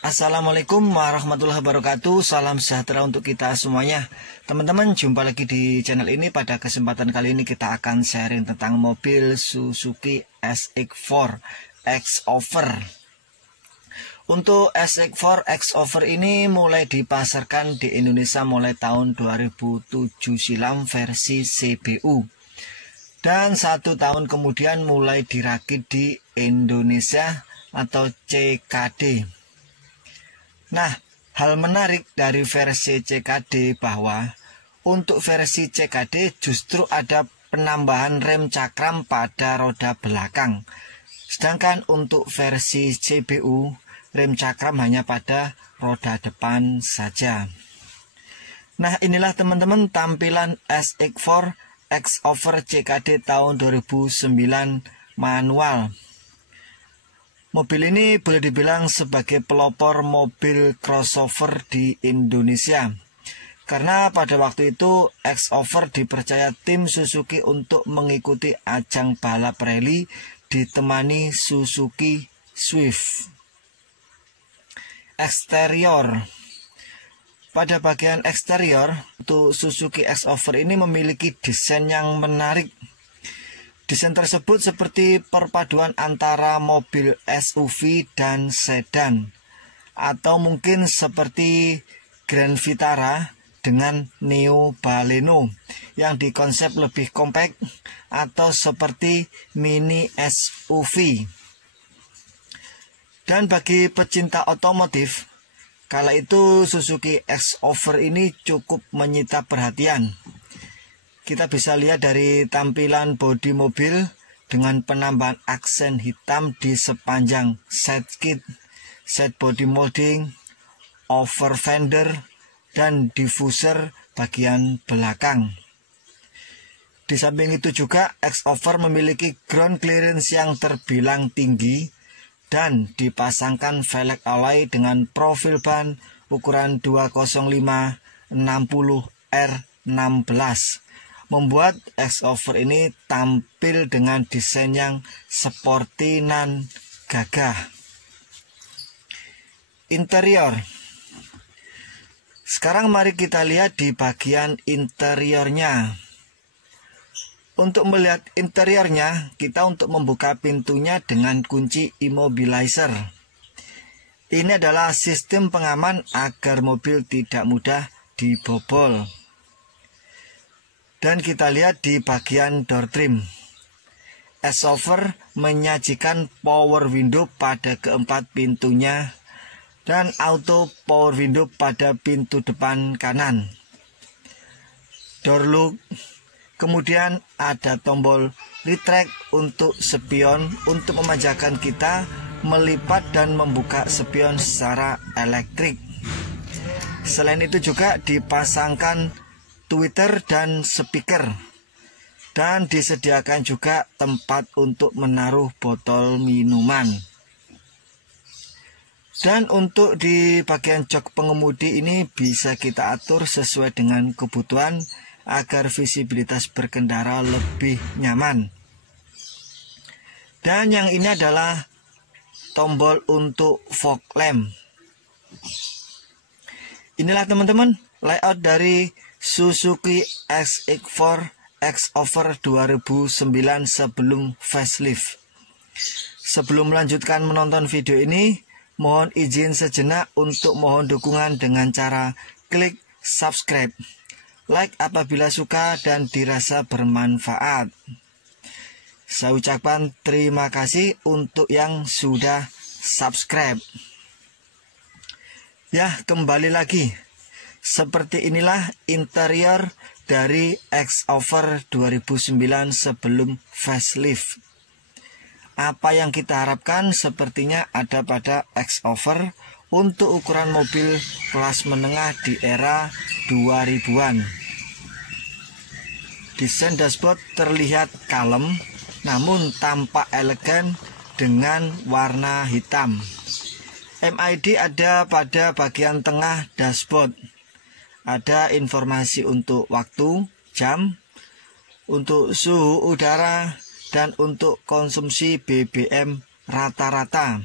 Assalamualaikum warahmatullahi wabarakatuh. Salam sejahtera untuk kita semuanya. Teman-teman, jumpa lagi di channel ini. Pada kesempatan kali ini kita akan sharing tentang mobil Suzuki SX4 X-Over. Untuk SX4 X-Over ini mulai dipasarkan di Indonesia mulai tahun 2007 silam versi CBU. Dan 1 tahun kemudian mulai dirakit di Indonesia atau CKD. Nah, hal menarik dari versi CKD bahwa untuk versi CKD justru ada penambahan rem cakram pada roda belakang. Sedangkan untuk versi CBU, rem cakram hanya pada roda depan saja. Nah, inilah teman-teman tampilan SX4 X-Over CKD tahun 2009 manual. Mobil ini boleh dibilang sebagai pelopor mobil crossover di Indonesia. Karena pada waktu itu X-Over dipercaya tim Suzuki untuk mengikuti ajang balap rally ditemani Suzuki Swift. Eksterior. Pada bagian eksterior, untuk Suzuki X-Over ini memiliki desain yang menarik. Desain tersebut seperti perpaduan antara mobil SUV dan sedan, atau mungkin seperti Grand Vitara dengan Neo Baleno yang dikonsep lebih kompak, atau seperti mini SUV. Dan bagi pecinta otomotif, kala itu Suzuki X-Over ini cukup menyita perhatian. Kita bisa lihat dari tampilan bodi mobil dengan penambahan aksen hitam di sepanjang side kit, side body molding, over fender, dan diffuser bagian belakang. Di samping itu juga X-Over memiliki ground clearance yang terbilang tinggi dan dipasangkan velg alloy dengan profil ban ukuran 205/60 R16. Membuat X-Over ini tampil dengan desain yang sporty dan gagah. Interior. Sekarang mari kita lihat di bagian interiornya. Untuk melihat interiornya, kita untuk membuka pintunya dengan kunci immobilizer. Ini adalah sistem pengaman agar mobil tidak mudah dibobol. Dan kita lihat di bagian door trim. X-Over menyajikan power window pada keempat pintunya dan auto power window pada pintu depan kanan. Door lock. Kemudian ada tombol retract untuk spion untuk memanjakan kita melipat dan membuka spion secara elektrik. Selain itu juga dipasangkan tweeter dan speaker, dan disediakan juga tempat untuk menaruh botol minuman. Dan untuk di bagian jok pengemudi ini bisa kita atur sesuai dengan kebutuhan agar visibilitas berkendara lebih nyaman. Dan yang ini adalah tombol untuk fog lamp. Inilah teman-teman layout dari Suzuki SX4 X-Over 2009 sebelum facelift. Sebelum melanjutkan menonton video ini, mohon izin sejenak untuk mohon dukungan dengan cara klik subscribe, like apabila suka dan dirasa bermanfaat. Saya ucapkan terima kasih untuk yang sudah subscribe. Ya, kembali lagi. Seperti inilah interior dari X-Over 2009 sebelum facelift. Apa yang kita harapkan sepertinya ada pada X-Over untuk ukuran mobil kelas menengah di era 2000-an. Desain dashboard terlihat kalem, namun tampak elegan dengan warna hitam. MID ada pada bagian tengah dashboard. Ada informasi untuk waktu, jam, untuk suhu udara, dan untuk konsumsi BBM rata-rata.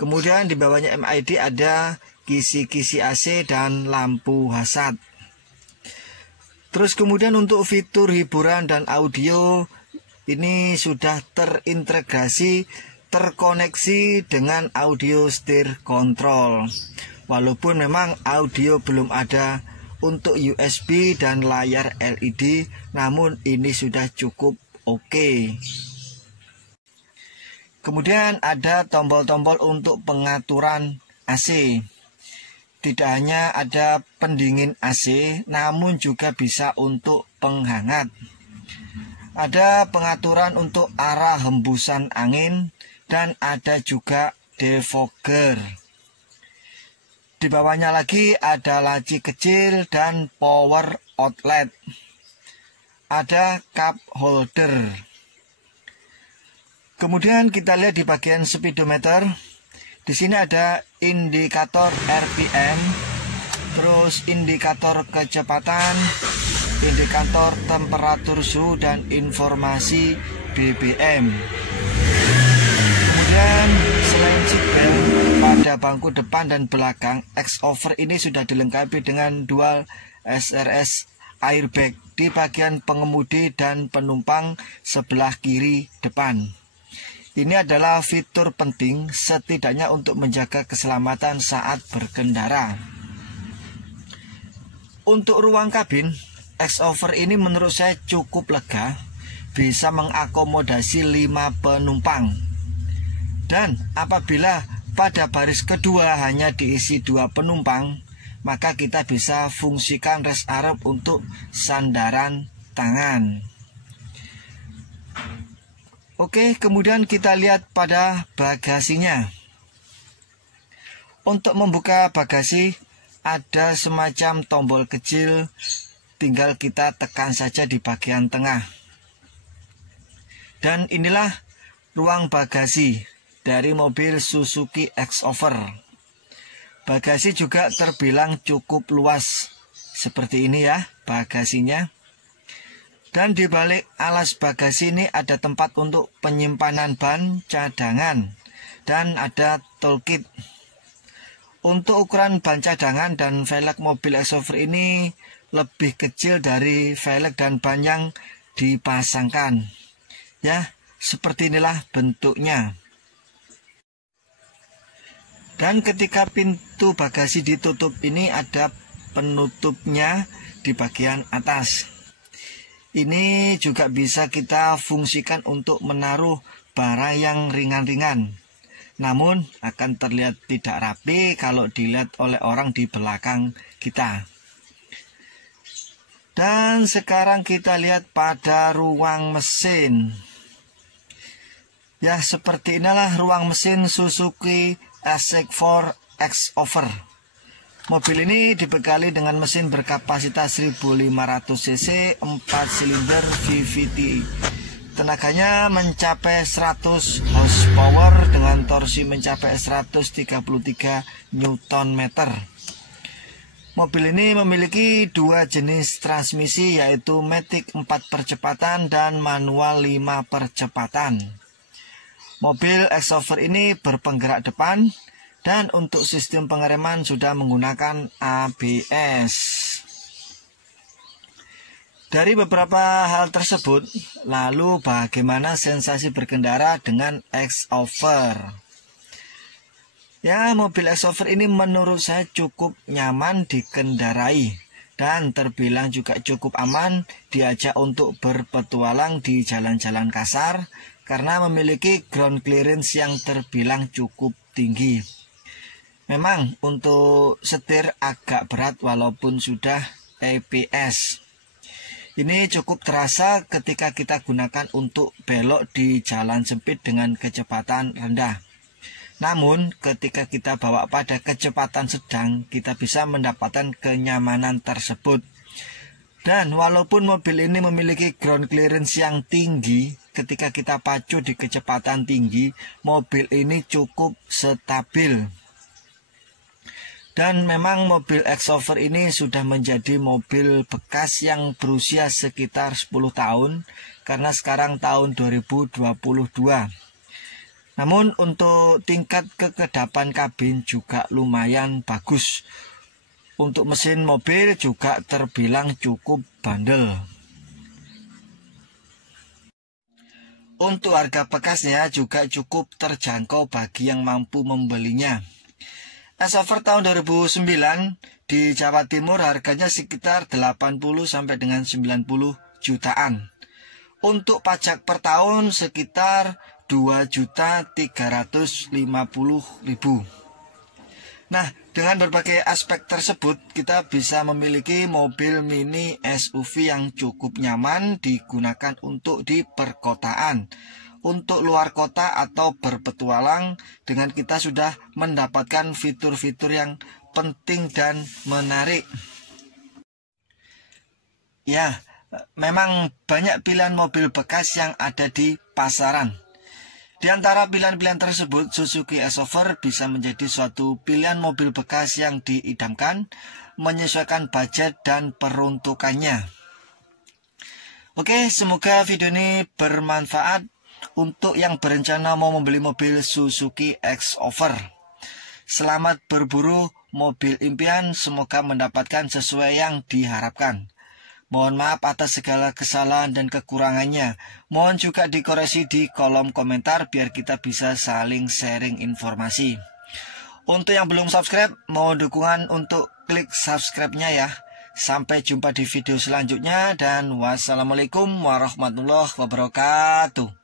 Kemudian di bawahnya MID ada kisi-kisi AC dan lampu hazard. Terus kemudian untuk fitur hiburan dan audio ini sudah terintegrasi, terkoneksi dengan audio steer control. Walaupun memang audio belum ada untuk USB dan layar LED, namun ini sudah cukup oke. Kemudian ada tombol-tombol untuk pengaturan AC. Tidak hanya ada pendingin AC, namun juga bisa untuk penghangat. Ada pengaturan untuk arah hembusan angin dan ada juga defogger. Di bawahnya lagi ada laci kecil dan power outlet. Ada cup holder. Kemudian kita lihat di bagian speedometer. Di sini ada indikator RPM, terus indikator kecepatan, indikator temperatur suhu dan informasi BBM. Kemudian selain seatbelt pada bangku depan dan belakang, X-Over ini sudah dilengkapi dengan dual SRS airbag di bagian pengemudi dan penumpang sebelah kiri depan. Ini adalah fitur penting setidaknya untuk menjaga keselamatan saat berkendara. Untuk ruang kabin, X-Over ini menurut saya cukup lega, bisa mengakomodasi 5 penumpang. Dan apabila pada baris kedua hanya diisi 2 penumpang, maka kita bisa fungsikan rest area untuk sandaran tangan. Oke, kemudian kita lihat pada bagasinya. Untuk membuka bagasi ada semacam tombol kecil, tinggal kita tekan saja di bagian tengah. Dan inilah ruang bagasi dari mobil Suzuki X-Over. Bagasi juga terbilang cukup luas. Seperti ini ya bagasinya. Dan di balik alas bagasi ini ada tempat untuk penyimpanan ban cadangan dan ada toolkit. Untuk ukuran ban cadangan dan velg mobil X-Over ini lebih kecil dari velg dan ban yang dipasangkan. Ya, seperti inilah bentuknya. Dan ketika pintu bagasi ditutup ini ada penutupnya di bagian atas. Ini juga bisa kita fungsikan untuk menaruh barang yang ringan-ringan. Namun akan terlihat tidak rapi kalau dilihat oleh orang di belakang kita. Dan sekarang kita lihat pada ruang mesin. Ya, seperti inilah ruang mesin Suzuki SX4 X-Over. Mobil ini dibekali dengan mesin berkapasitas 1500 cc 4 silinder VVT. Tenaganya mencapai 100 horsepower dengan torsi mencapai 133 Nm. Mobil ini memiliki 2 jenis transmisi yaitu Matic 4 percepatan dan manual 5 percepatan. Mobil X-Over ini berpenggerak depan. Dan untuk sistem pengereman sudah menggunakan ABS. Dari beberapa hal tersebut, lalu bagaimana sensasi berkendara dengan X-Over? Ya, mobil X-Over ini menurut saya cukup nyaman dikendarai dan terbilang juga cukup aman diajak untuk berpetualang di jalan-jalan kasar karena memiliki ground clearance yang terbilang cukup tinggi. Memang untuk setir agak berat walaupun sudah ABS. Ini cukup terasa ketika kita gunakan untuk belok di jalan sempit dengan kecepatan rendah. Namun ketika kita bawa pada kecepatan sedang, kita bisa mendapatkan kenyamanan tersebut. Dan walaupun mobil ini memiliki ground clearance yang tinggi, ketika kita pacu di kecepatan tinggi, mobil ini cukup stabil. Dan memang mobil X-Over ini sudah menjadi mobil bekas yang berusia sekitar 10 tahun karena sekarang tahun 2022. Namun untuk tingkat kekedapan kabin juga lumayan bagus. Untuk mesin mobil juga terbilang cukup bandel. Untuk harga bekasnya juga cukup terjangkau bagi yang mampu membelinya. S-Over tahun 2009 di Jawa Timur harganya sekitar 80 sampai dengan 90 jutaan. Untuk pajak per tahun sekitar 2.350.000. Nah, dengan berbagai aspek tersebut, kita bisa memiliki mobil mini SUV yang cukup nyaman digunakan untuk di perkotaan. Untuk luar kota atau berpetualang, dengan kita sudah mendapatkan fitur-fitur yang penting dan menarik. Ya, memang banyak pilihan mobil bekas yang ada di pasaran. Di antara pilihan-pilihan tersebut, Suzuki S-Over bisa menjadi suatu pilihan mobil bekas yang diidamkan, menyesuaikan budget dan peruntukannya. Oke, semoga video ini bermanfaat untuk yang berencana mau membeli mobil Suzuki S-Over. Selamat berburu mobil impian, semoga mendapatkan sesuai yang diharapkan. Mohon maaf atas segala kesalahan dan kekurangannya. Mohon juga dikoreksi di kolom komentar biar kita bisa saling sharing informasi. Untuk yang belum subscribe, mohon dukungan untuk klik subscribe-nya ya. Sampai jumpa di video selanjutnya dan wassalamualaikum warahmatullahi wabarakatuh.